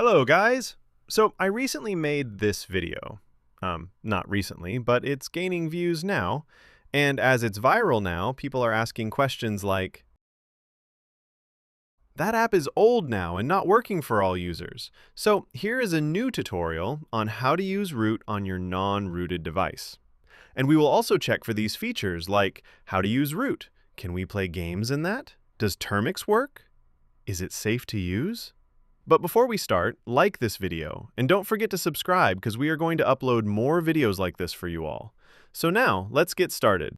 Hello guys! So I recently made this video. Not recently, but it's gaining views now. And as it's viral now, people are asking questions like, that app is old now and not working for all users. So here is a new tutorial on how to use root on your non-rooted device. And we will also check for these features like how to use root. Can we play games in that? Does Termix work? Is it safe to use? But before we start, like this video, and don't forget to subscribe because we are going to upload more videos like this for you all. So now, let's get started.